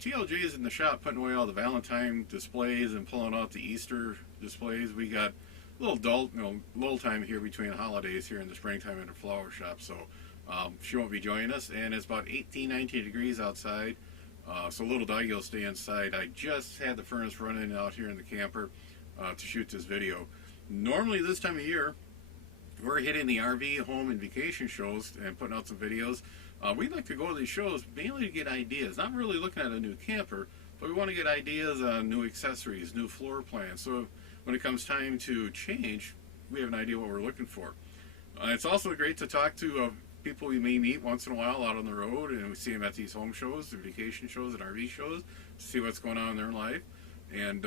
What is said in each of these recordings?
TLJ is in the shop putting away all the Valentine displays and pulling out the Easter displays. We got a little dull, little time here between holidays here in the springtime in the flower shop, so she won't be joining us. And it's about 18, 19 degrees outside, so little doggy will stay inside. I just had the furnace running out here in the camper to shoot this video. Normally this time of year, we're hitting the RV, home, and vacation shows and putting out some videos. We'd like to go to these shows mainly to get ideas, not really looking at a new camper, but we want to get ideas on new accessories, new floor plans. So when it comes time to change, we have an idea what we're looking for. It's also great to talk to people we may meet once in a while out on the road, and we see them at these home shows, and vacation shows, and RV shows, to see what's going on in their life. And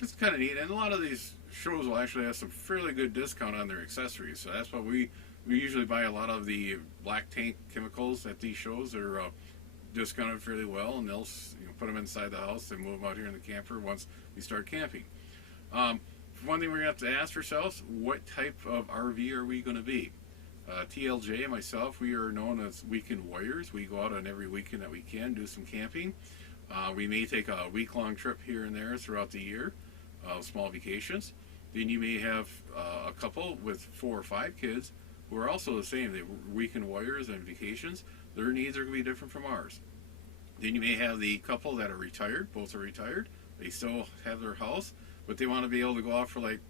it's kind of neat. And a lot of these shows will actually have some fairly good discount on their accessories. So that's why we usually buy a lot of the black tank chemicals at these shows. They're discounted fairly well, and they'll put them inside the house and move them out here in the camper once we start camping. One thing we're going to have to ask ourselves, what type of RV are we going to be? TLJ and myself, we are known as weekend warriors. We go out on every weekend that we can, do some camping. We may take a week-long trip here and there throughout the year, small vacations. Then you may have a couple with 4 or 5 kids who are also the same. They're weekend warriors and vacations. Their needs are going to be different from ours. Then you may have the couple that are retired. Both are retired. They still have their house, but they want to be able to go out for like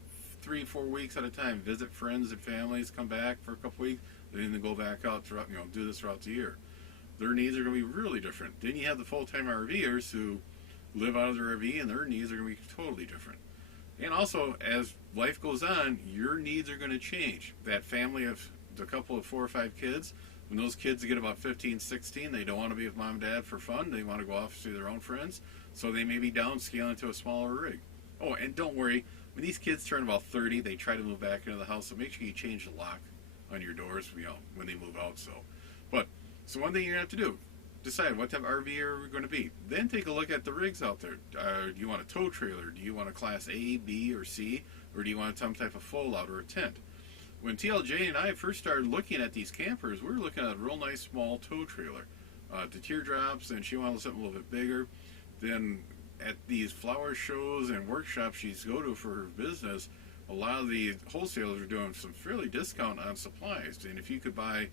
3-4 weeks at a time, visit friends and families, come back for a couple weeks, then go back out throughout, do this throughout the year. Their needs are going to be really different. Then you have the full-time RVers who live out of their RV, and their needs are going to be totally different. And also, as life goes on, your needs are going to change. That family of the couple of 4 or 5 kids, when those kids get about 15, 16, they don't want to be with mom and dad for fun. They want to go off to see their own friends. So they may be downscaling to a smaller rig. Oh, and don't worry, when these kids turn about 30, they try to move back into the house. So make sure you change the lock on your doors, when they move out. So one thing you're going to have to do, decide what type of RV are we going to be. Then take a look at the rigs out there. Do you want a tow trailer? Do you want a class A, B, or C? Or do you want some type of fold-out or a tent? When TLJ and I first started looking at these campers, we were looking at a real nice small tow trailer. The teardrops, and she wanted something a little bit bigger. Then at these flower shows and workshops she's go to for her business, a lot of the wholesalers are doing some fairly discount on supplies. And if you could buy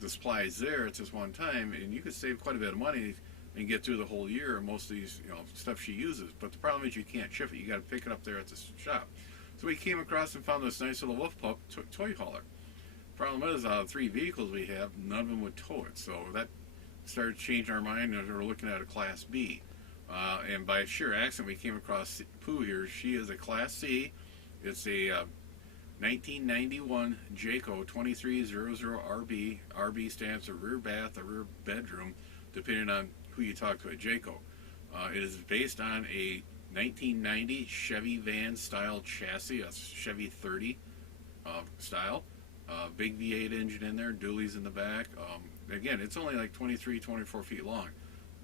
the supplies there at this one time, and you could save quite a bit of money and get through the whole year of most of these stuff she uses. But the problem is you can't ship it. You got to pick it up there at the shop. So we came across and found this nice little Wolf Pup toy hauler. Problem is, out of 3 vehicles we have, none of them would tow it. So that started changing our mind, and we're looking at a Class B. And by sheer accident, we came across Pooh here. She is a Class C. It's a 1991 Jayco 2300RB. RB stands for rear bath or rear bedroom, depending on who you talk to at Jayco. It is based on a 1990 Chevy van style chassis, a Chevy 30 style. Big V8 engine in there, dualies in the back. Again, it's only like 23, 24 feet long.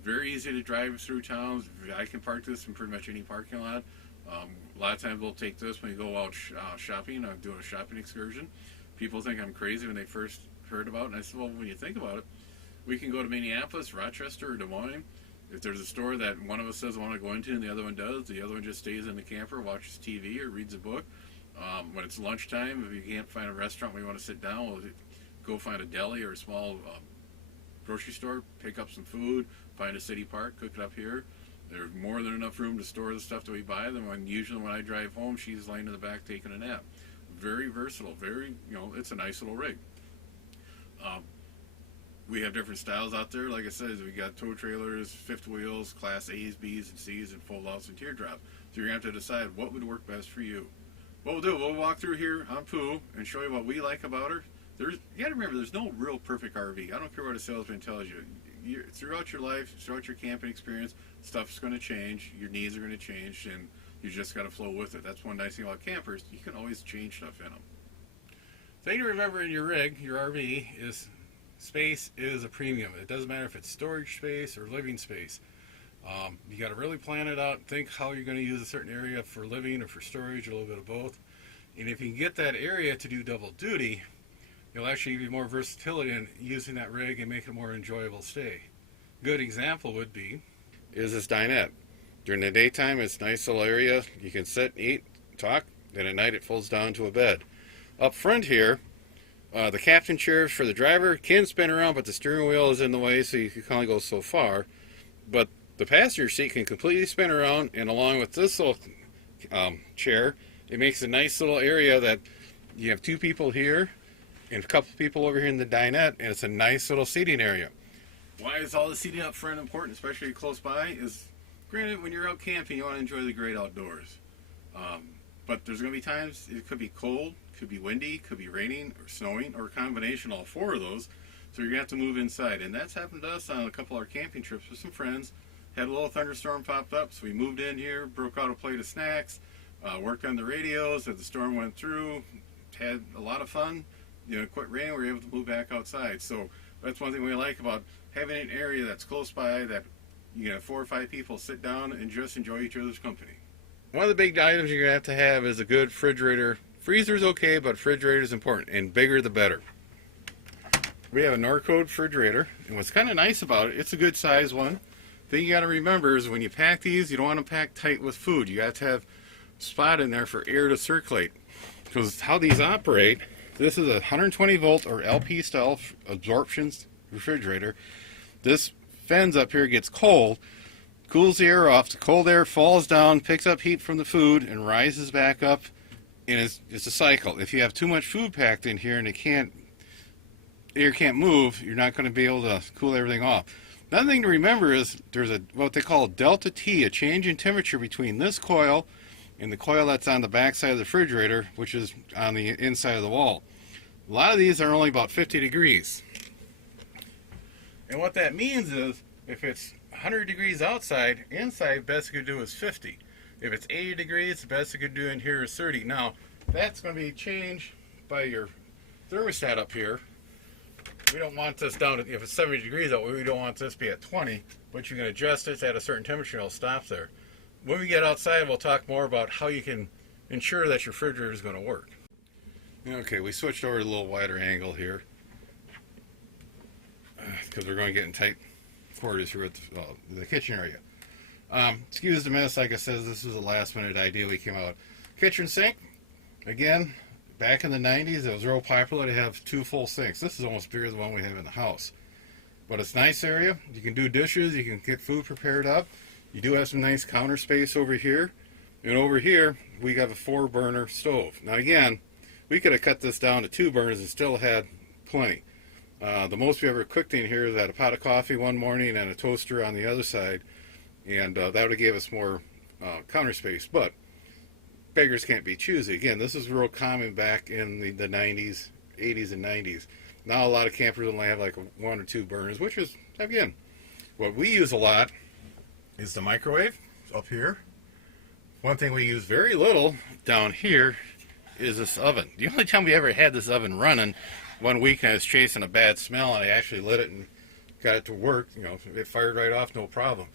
Very easy to drive through towns. I can park this in pretty much any parking lot. A lot of times we'll take this when we go out shopping. I'm doing a shopping excursion. People think I'm crazy when they first heard about it. And I said, well, when you think about it, we can go to Minneapolis, Rochester, or Des Moines. If there's a store that one of us says I want to go into and the other one does, the other one just stays in the camper, watches TV, or reads a book. When it's lunchtime, if you can't find a restaurant where you want to sit down, we'll go find a deli or a small grocery store, pick up some food, find a city park, cook it up here. There's more than enough room to store the stuff that we buy. Then usually when I drive home, she's laying in the back taking a nap. Very versatile. Very, it's a nice little rig. We have different styles out there. Like I said, we got tow trailers, fifth wheels, Class A's, B's, and C's, and fold-outs and teardrops. So you're going to have to decide what would work best for you. What we'll do, we'll walk through here on Pooh and show you what we like about her. You got to remember, there's no real perfect RV. I don't care what a salesman tells you. Throughout your life, throughout your camping experience, stuff's going to change. Your needs are going to change, and you just got to flow with it. That's one nice thing about campers. You can always change stuff in them. The thing to remember in your rig, your RV, is space is a premium. It doesn't matter if it's storage space or living space. You got to really plan it out, think how you're going to use a certain area for living or for storage, or a little bit of both. And if you can get that area to do double duty, you'll actually give you more versatility in using that rig and make it a more enjoyable stay. Good example would be is this dinette. During the daytime, it's a nice little area. You can sit, eat, talk, and at night it folds down to a bed. Up front here, the captain chairs for the driver can spin around, but the steering wheel is in the way, so you can only go so far. But the passenger seat can completely spin around, and along with this little chair, it makes a nice little area that you have two people here and a couple people over here in the dinette, and it's a nice little seating area. Why is all the seating up front important, especially close by? Is granted, when you're out camping, you want to enjoy the great outdoors. But there's going to be times it could be cold, could be windy, could be raining or snowing, or a combination of all four of those. So you're going to have to move inside. And that's happened to us on a couple of our camping trips with some friends. Had a little thunderstorm popped up, so we moved in here, broke out a plate of snacks, worked on the radios as the storm went through, had a lot of fun. You know, it quit raining, we were able to move back outside. So that's one thing we like about having an area that's close by that you can have 4 or 5 people sit down and just enjoy each other's company. One of the big items you're going to have is a good refrigerator. Freezer's okay, but refrigerator is important, and bigger the better. We have a Norcode refrigerator, and what's kind of nice about it, it's a good size one. Thing you got to remember is when you pack these, you don't want to pack tight with food. You got to have a spot in there for air to circulate. Because how these operate, this is a 120 volt or LP style absorption refrigerator. This fence up here gets cold, cools the air off, the cold air falls down, picks up heat from the food, and rises back up, and it's a cycle. If you have too much food packed in here and air can't move, you're not going to be able to cool everything off. Another thing to remember is there's what they call delta T, a change in temperature between this coil and the coil that's on the back side of the refrigerator, which is on the inside of the wall. A lot of these are only about 50 degrees. And what that means is if it's 100 degrees outside, inside, best you could do is 50. If it's 80 degrees, the best you could do in here is 30. Now, that's going to be changed by your thermostat up here. We don't want this down, if it's 70 degrees out, we don't want this to be at 20, but you can adjust it at a certain temperature and it'll stop there. When we get outside, we'll talk more about how you can ensure that your refrigerator is going to work. Okay, we switched over to a little wider angle here because we're going to get in tight quarters here at the kitchen area. Excuse the mess, like I said, this was a last minute idea we came out. Kitchen sink, again, back in the 90s, it was real popular to have 2 full sinks. This is almost bigger than the one we have in the house. But it's a nice area. You can do dishes, you can get food prepared up. You do have some nice counter space over here. And over here, we have a 4-burner stove. Now again, we could have cut this down to 2 burners and still had plenty. The most we ever cooked in here is at a pot of coffee one morning and a toaster on the other side. And that would have gave us more counter space. But beggars can't be choosy. Again, this is real common back in the 90s, 80s, and 90s. Now a lot of campers only have like 1 or 2 burners, which is, again, what we use a lot is the microwave up here. One thing we use very little down here is this oven. The only time we ever had this oven running, one week I was chasing a bad smell and I actually lit it and got it to work. You know, it fired right off, no problem.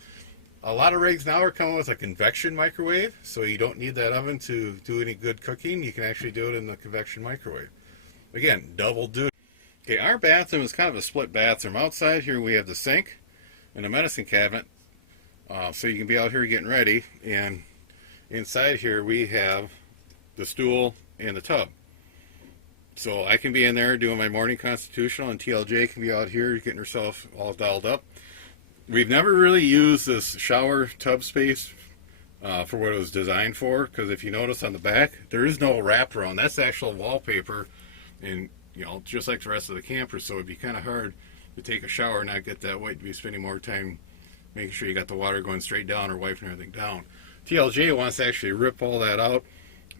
A lot of rigs now are coming with a convection microwave, so you don't need that oven to do any good cooking. You can actually do it in the convection microwave. Again, double duty. Okay, our bathroom is kind of a split bathroom. Outside here we have the sink and a medicine cabinet, so you can be out here getting ready. And inside here we have the stool and the tub. So I can be in there doing my morning constitutional, and TLJ can be out here getting herself all dialed up. We've never really used this shower tub space for what it was designed for, because if you notice on the back, there is no wraparound. That's actual wallpaper, and you know, just like the rest of the camper, so it'd be kind of hard to take a shower and not get that wet. To be spending more time making sure you got the water going straight down or wiping everything down. TLJ wants to actually rip all that out,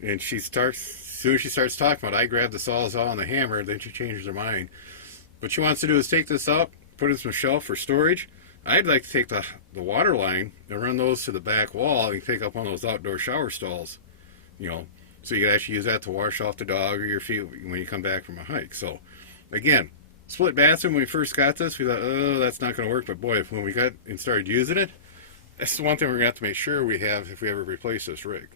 and as soon as she starts talking about it, I grab the Sawzall and the hammer, and then she changes her mind. What she wants to do is take this out, put it in some shelf for storage. I'd like to take the water line and run those to the back wall and pick up one of those outdoor shower stalls, you know, so you can actually use that to wash off the dog or your feet when you come back from a hike. So, again, split bathroom. When we first got this, we thought, oh, that's not going to work. But boy, when we got and started using it, that's the one thing we're going to have to make sure we have if we ever replace this rig.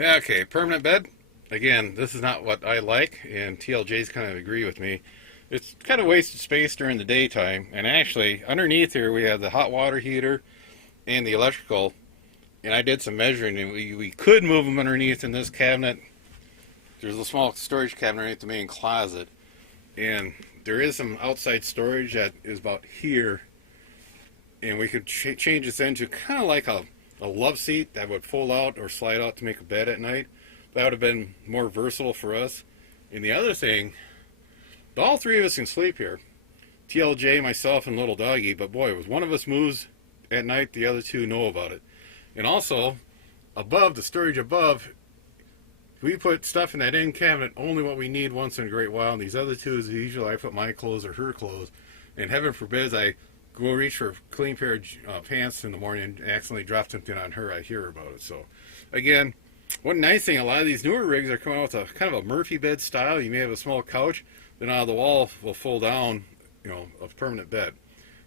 Okay, permanent bed. Again, this is not what I like, and TLJ's kind of agree with me. It's kind of wasted space during the daytime, and actually underneath here we have the hot water heater and the electrical, and I did some measuring, and we could move them underneath in this cabinet. There's a small storage cabinet underneath the main closet, and there is some outside storage that is about here, and we could change this into kind of like a love seat that would fold out or slide out to make a bed at night. That would have been more versatile for us. And the other thing, all three of us can sleep here. TLJ, myself, and little doggy, but boy, if one of us moves at night, the other two know about it. And also, above, the storage above, we put stuff in that end cabinet, only what we need once in a great while. And these other two is usually I put my clothes or her clothes. And heaven forbid I go reach for a clean pair of pants in the morning and accidentally drop something on her, I hear about it. So, again, one nice thing, a lot of these newer rigs are coming out with a kind of a Murphy bed style. You may have a small couch, then out of the wall will fold down, you know, a permanent bed.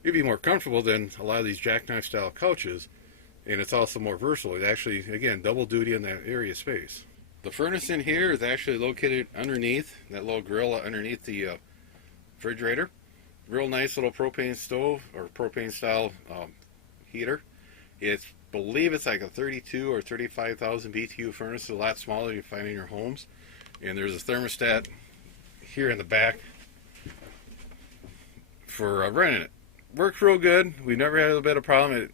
It'd be more comfortable than a lot of these jackknife style couches, and it's also more versatile. It actually, again, double duty in that area space. The furnace in here is actually located underneath that little grill underneath the refrigerator. Real nice little propane stove or propane style heater. Believe it's like a 32 or 35,000 BTU furnace, a lot smaller than you find in your homes. And there's a thermostat here in the back for running it. Works real good. We've never had a bit of problem. It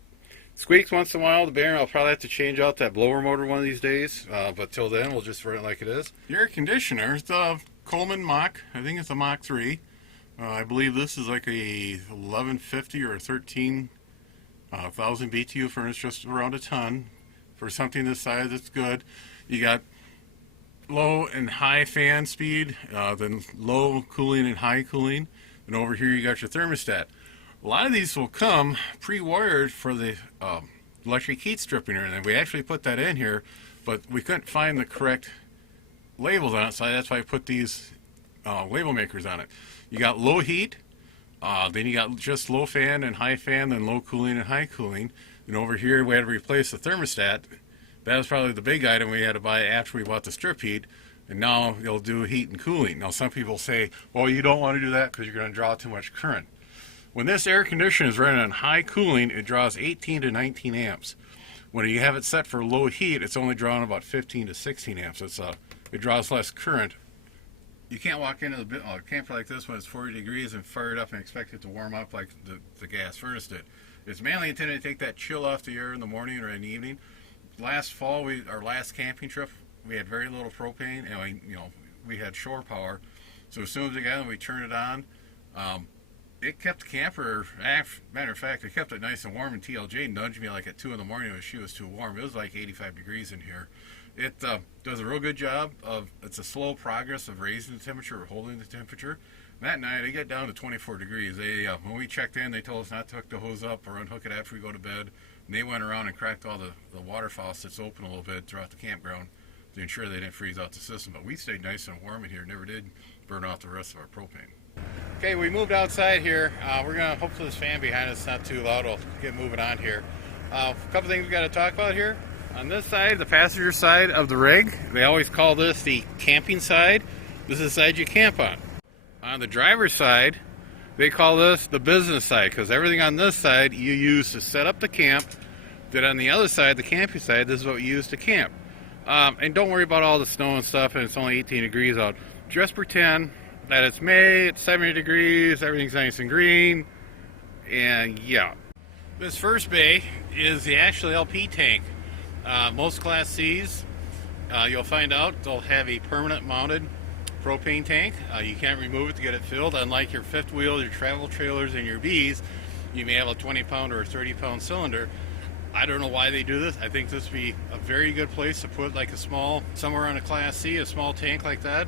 squeaks once in a while. The bearing, I'll probably have to change out that blower motor one of these days. But till then, we'll just run it like it is. The air conditioner, it's a Coleman Mach. I think it's a Mach 3. I believe this is like a 1150 or a 13,000 BTU furnace, just around a ton. For something this size, it's good. You got low and high fan speed, then low cooling and high cooling. And over here you got your thermostat. A lot of these will come pre-wired for the electric heat stripping, and we actually put that in here, but we couldn't find the correct labels on it, so that's why I put these label makers on it. You got low heat, then you got just low fan and high fan, then low cooling and high cooling. And over here we had to replace the thermostat. That was probably the big item we had to buy after we bought the strip heat, and now it'll do heat and cooling. Now some people say, well, you don't want to do that because you're going to draw too much current. When this air conditioner is running on high cooling, it draws 18 to 19 amps. When you have it set for low heat, it's only drawing about 15 to 16 amps. It draws less current. You can't walk into a camper like this when it's 40 degrees and fire it up and expect it to warm up like the gas furnace did. It's mainly intended to take that chill off the air in the morning or in the evening. Last fall, our last camping trip, we had very little propane, and we had shore power. So as soon as we got it, we turned it on. It kept the camper, matter of fact, it kept it nice and warm, and TLJ nudged me like at 2 in the morning when she was too warm. It was like 85 degrees in here. It does a real good job it's a slow progress of raising the temperature or holding the temperature. That night, it got down to 24 degrees. When we checked in, they told us not to hook the hose up or unhook it after we go to bed. And they went around and cracked all the water faucets open a little bit throughout the campground to ensure they didn't freeze out the system. But we stayed nice and warm in here, never did burn off the rest of our propane. Okay, we moved outside here. We're going to, hopefully this fan behind us is not too loud. We'll get moving on here. A couple things we got to talk about here. On this side, the passenger side of the rig, they always call this the camping side. This is the side you camp on. On the driver's side, they call this the business side, because everything on this side you use to set up the camp. Then on the other side, the camping side, this is what we use to camp. And don't worry about all the snow and stuff, and it's only 18 degrees out. Just pretend that it's May, it's 70 degrees, everything's nice and green, and yeah. This first bay is the actual LP tank. Most Class C's, you'll find out they'll have a permanent mounted propane tank. You can't remove it to get it filled. Unlike your fifth wheel, your travel trailers, and your B's, you may have a 20-pound or a 30-pound cylinder. I don't know why they do this. I think this would be a very good place to put like somewhere on a Class C, a small tank like that.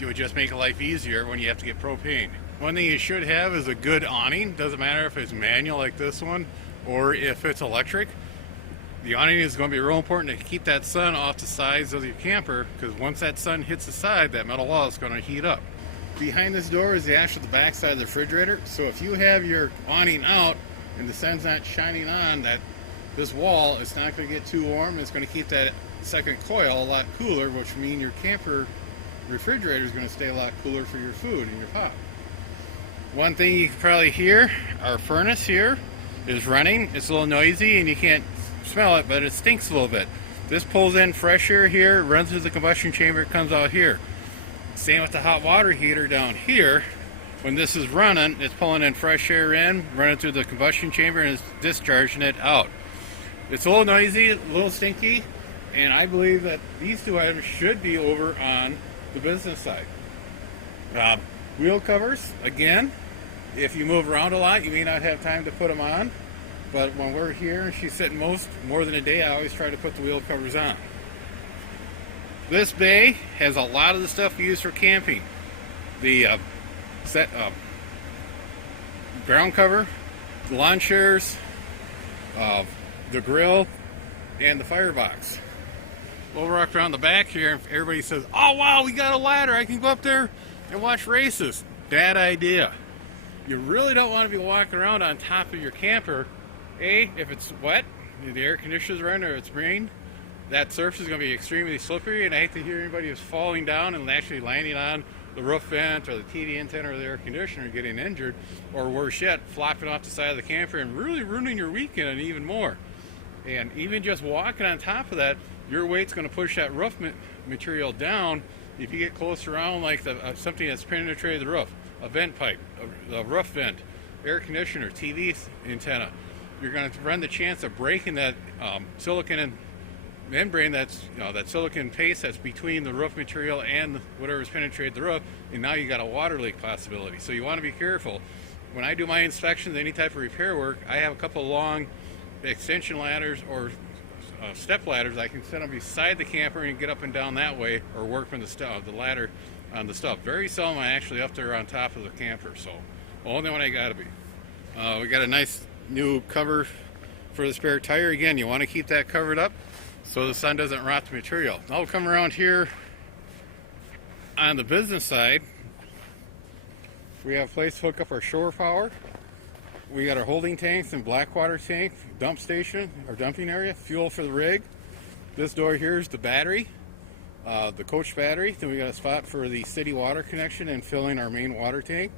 It would just make life easier when you have to get propane. One thing you should have is a good awning. Doesn't matter if it's manual like this one or if it's electric. The awning is going to be real important to keep that sun off the sides of your camper, because once that sun hits the side, that metal wall is going to heat up. Behind this door is the back side of the refrigerator. So if you have your awning out and the sun's not shining on this wall, it's not going to get too warm. It's going to keep that second coil a lot cooler, which means your camper refrigerator is going to stay a lot cooler for your food and your pot. One thing you can probably hear, our furnace here, is running. It's a little noisy and you can't smell it, but it stinks a little bit. This pulls in fresh air here, runs through the combustion chamber, it comes out here. Same with the hot water heater down here. When this is running, it's pulling in fresh air in, running through the combustion chamber, and it's discharging it out. It's a little noisy, a little stinky, and I believe that these two items should be over on the business side. Wheel covers, again, if you move around a lot, you may not have time to put them on, but when we're here and she's sitting more than a day, I always try to put the wheel covers on. This bay has a lot of the stuff we use for camping. The ground cover, the lawn chairs, the grill, and the firebox. We'll walk around the back here and everybody says, oh wow, we got a ladder, I can go up there and watch races. Bad idea. You really don't want to be walking around on top of your camper. If it's wet, the air conditioner's running, or it's rain, that surface is going to be extremely slippery, and I hate to hear anybody who's falling down and actually landing on the roof vent or the TV antenna or the air conditioner and getting injured, or worse yet, flopping off the side of the camper and really ruining your weekend and even more. And even just walking on top of that, your weight's going to push that roof material down. If you get close around like something that's penetrated the roof, a vent pipe, a roof vent, air conditioner, TV antenna, you're going to run the chance of breaking that silicon and membrane, that silicon paste that's between the roof material and whatever's penetrated the roof, and now you got a water leak possibility. So you want to be careful. When I do my inspections, any type of repair work, I have a couple long extension ladders or step ladders. I can set them beside the camper and get up and down that way, or work from the ladder on the stuff. Very seldom I actually up there on top of the camper, so only when I gotta be. We got a nice new cover for the spare tire. Again, you want to keep that covered up so the sun doesn't rot the material. Now we'll come around here on the business side. We have a place to hook up our shore power. We got our holding tanks and black water tank, dump station, our dumping area, fuel for the rig. This door here is the battery, the coach battery. Then we got a spot for the city water connection and filling our main water tank.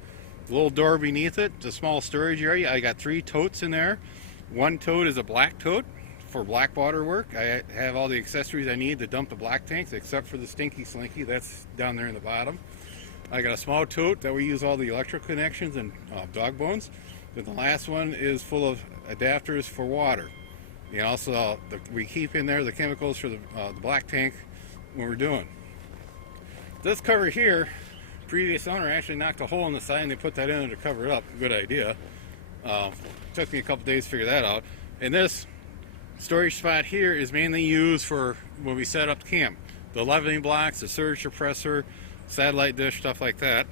The little door beneath it, it's a small storage area. I got 3 totes in there. One tote is a black tote for black water work. I have all the accessories I need to dump the black tanks, except for the stinky slinky, that's down there in the bottom. I got a small tote that we use all the electrical connections and dog bones. Then the last one is full of adapters for water. And also we keep in there the chemicals for the black tank when we're doing. This cover here, previous owner actually knocked a hole in the side and they put that in there to cover it up. Good idea. Took me a couple days to figure that out. And this storage spot here is mainly used for when we set up camp. The leveling blocks, the surge suppressor, satellite dish, stuff like that.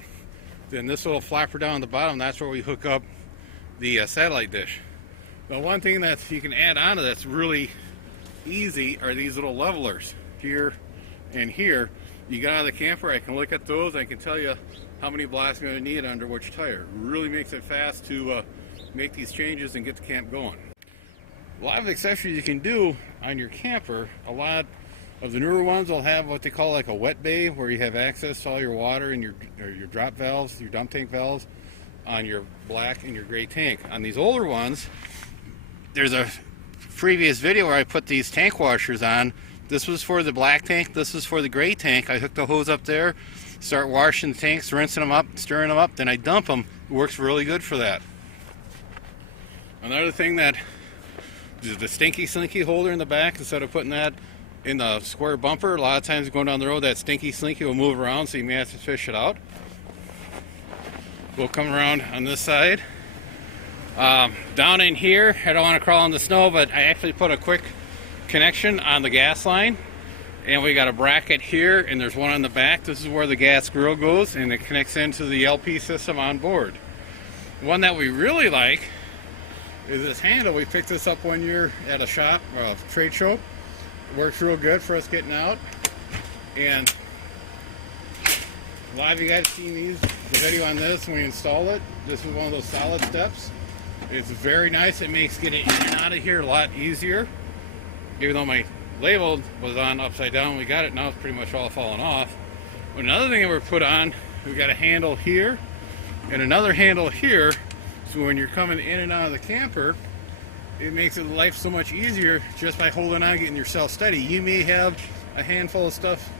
Then this little flapper down the bottom, that's where we hook up the satellite dish. Now one thing that you can add onto that's really easy are these little levelers here and here. You get out of the camper, I can look at those, I can tell you how many blocks I'm going to need under which tire. Really makes it fast to make these changes and get the camp going. A lot of accessories you can do on your camper. A lot of the newer ones will have what they call like a wet bay, where you have access to all your water and your drop valves, your dump tank valves on your black and your gray tank. On these older ones, there's a previous video where I put these tank washers on. This was for the black tank, this is for the gray tank. I hook the hose up there, start washing the tanks, rinsing them up, stirring them up, then I dump them. It works really good for that. Another thing that is the stinky slinky holder in the back. Instead of putting that in the square bumper, a lot of times going down the road, that stinky slinky will move around, so you may have to fish it out. We'll come around on this side. Down in here, I don't want to crawl in the snow, but I actually put a quick connection on the gas line, and we got a bracket here and there's one on the back. This is where the gas grill goes, and it connects into the LP system on board. One that we really like is this handle. We picked this up one year at a shop, a trade show. It works real good for us getting out, and a lot of you guys seen the video on this when we install it. This is one of those solid steps. It's very nice. It makes getting in and out of here a lot easier. Even though my label was on upside down, we got it now, it's pretty much all falling off. Another thing that we're put on, we got a handle here and another handle here, so when you're coming in and out of the camper, it makes life so much easier just by holding on, getting yourself steady. You may have a handful of stuff,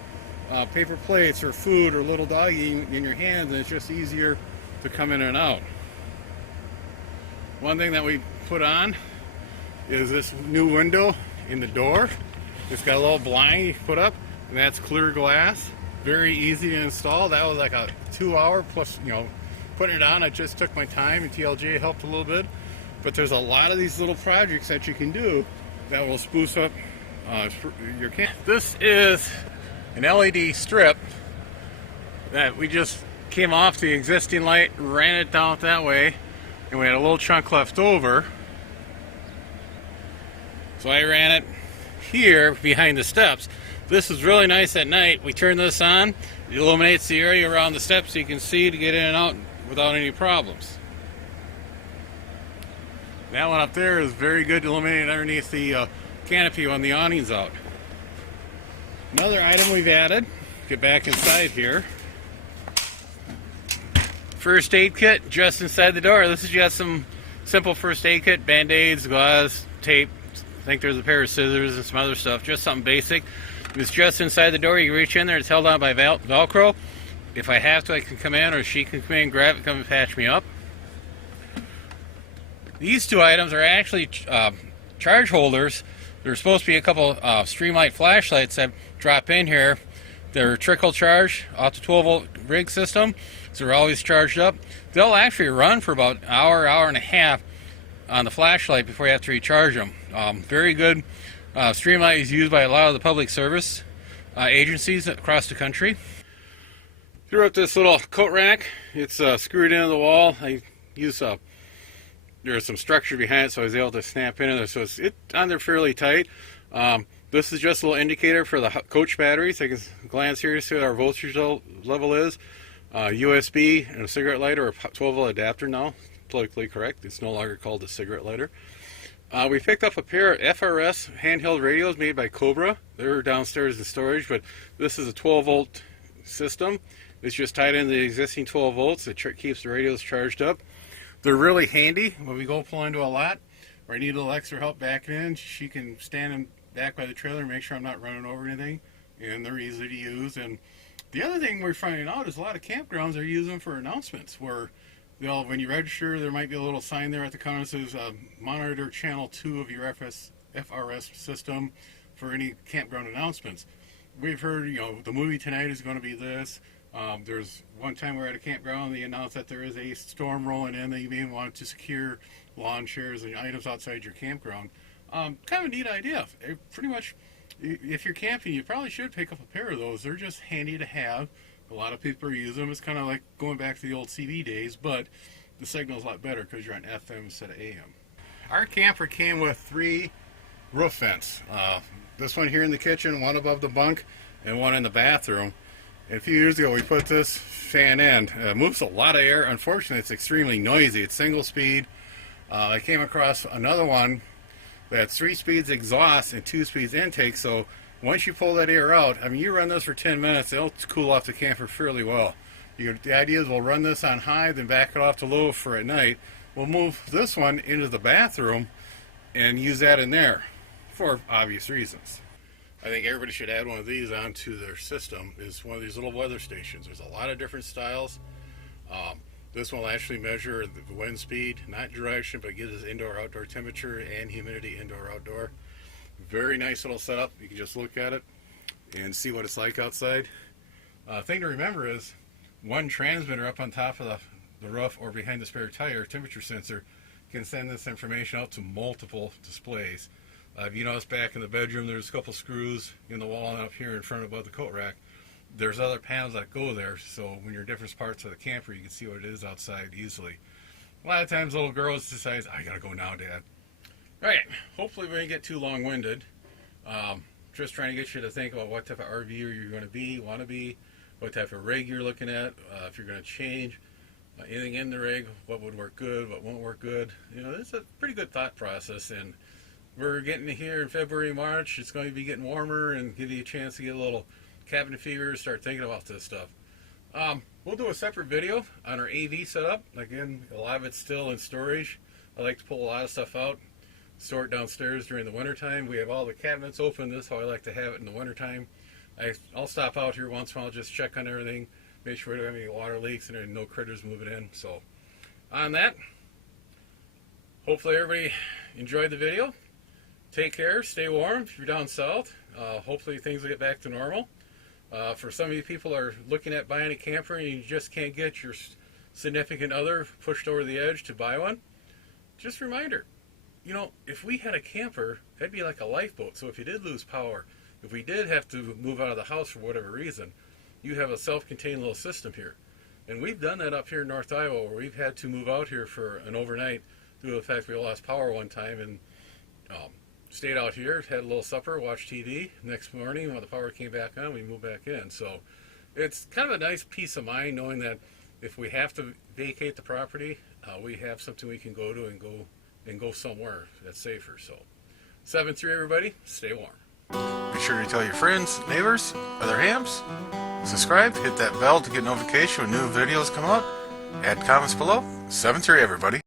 paper plates or food or little doggy in your hands, and it's just easier to come in and out. One thing that we put on is this new window in the door. It's got a little blind you put up, and that's clear glass. Very easy to install. That was like a 2-hour plus, putting it on. I just took my time, and TLJ helped a little bit. But there's a lot of these little projects that you can do that will spruce up your camp. This is an LED strip that we just came off the existing light, ran it down that way, and we had a little chunk left over. So I ran it here behind the steps. This is really nice at night. We turn this on, it illuminates the area around the steps so you can see to get in and out without any problems. That one up there is very good illuminated underneath the canopy when the awning's out. Another item we've added, get back inside here. First aid kit just inside the door. This is just some simple first aid kit, band-aids, gauze, tape. I think there's a pair of scissors and some other stuff, just something basic. It's just inside the door. You can reach in there. It's held on by Velcro. If I have to, I can come in, or she can come in, grab it, come and patch me up. These two items are actually charge holders. There's supposed to be a couple Streamlight flashlights that drop in here. They're trickle charge off the 12-volt rig system, so they're always charged up. They'll actually run for about an hour, hour and a half on the flashlight before you have to recharge them. Very good. Streamlight is used by a lot of the public service agencies across the country. Threw up this little coat rack. It's screwed into the wall. I use there's some structure behind it, so I was able to snap in there. So it's on there fairly tight. This is just a little indicator for the coach batteries. I can glance here to see what our voltage level is. USB and a cigarette lighter, or 12-volt adapter now. Politically correct. It's no longer called a cigarette lighter. We picked up a pair of FRS handheld radios made by Cobra. They're downstairs in storage, but this is a 12-volt system. It's just tied into the existing 12 volts. It keeps the radios charged up. They're really handy when we go pull into a lot, or I need a little extra help backing in. She can stand back by the trailer and make sure I'm not running over anything, and they're easy to use. And the other thing we're finding out is a lot of campgrounds are using them for announcements, where when you register, there might be a little sign there at the counter that says monitor channel 2 of your FRS system for any campground announcements. We've heard, the movie tonight is going to be this. There's one time we're at a campground and they announced that there is a storm rolling in that you may want to secure lawn chairs and items outside your campground. Kind of a neat idea. Pretty much, if you're camping, you probably should pick up a pair of those. They're just handy to have. A lot of people use them. It's kind of like going back to the old CB days, but the signal's a lot better because you're on FM instead of AM. Our camper came with 3 roof vents. This one here in the kitchen, one above the bunk, and one in the bathroom. And a few years ago, we put this fan in. It moves a lot of air. Unfortunately, it's extremely noisy. It's single speed. I came across another one that's 3 speeds exhaust and 2 speeds intake. So once you pull that air out, you run this for 10 minutes, it'll cool off the camper fairly well. The idea is we'll run this on high, then back it off to low for at night. We'll move this one into the bathroom and use that in there for obvious reasons. I think everybody should add one of these onto their system. Is one of these little weather stations. There's a lot of different styles. This one will actually measure the wind speed, not direction, but gives us indoor-outdoor temperature and humidity indoor-outdoor. Very nice little setup. You can just look at it and see what it's like outside. Thing to remember is one transmitter up on top of the roof or behind the spare tire temperature sensor can send this information out to multiple displays. If you notice back in the bedroom, there's a couple screws in the wall and up here in front above the coat rack. There's other panels that go there, so when you're in different parts of the camper, you can see what it is outside easily. A lot of times little girls decide, I gotta go now, Dad. Alright, hopefully we didn't get too long-winded. Just trying to get you to think about what type of RVer you're going to want to be, what type of rig you're looking at, if you're going to change anything in the rig, what would work good, what won't work good. It's a pretty good thought process, and we're getting here in February, March. It's going to be getting warmer and give you a chance to get a little cabin fever, start thinking about this stuff. We'll do a separate video on our AV setup. Again, a lot of it's still in storage. I like to pull a lot of stuff out, store it downstairs during the wintertime. We have all the cabinets open. This is how I like to have it in the wintertime. I'll stop out here once in a while, just check on everything, make sure we don't have any water leaks and no critters moving in. So on that, hopefully everybody enjoyed the video. Take care, stay warm if you're down south. Hopefully things will get back to normal. For some of you people who are looking at buying a camper and you just can't get your significant other pushed over the edge to buy one, just a reminder, you know, if we had a camper, that'd be like a lifeboat. So if you did lose power, if we did have to move out of the house for whatever reason, you have a self-contained little system here. And we've done that up here in North Iowa, where we've had to move out here for an overnight due to the fact we lost power one time, and stayed out here, had a little supper, watched TV. Next morning when the power came back on, we moved back in. So it's kind of a nice peace of mind knowing that if we have to vacate the property, we have something we can go to and go somewhere that's safer. So 7-3 everybody, stay warm. Be sure to tell your friends, neighbors, other hams. Subscribe, hit that bell to get notification when new videos come out. Add comments below. 7-3 everybody.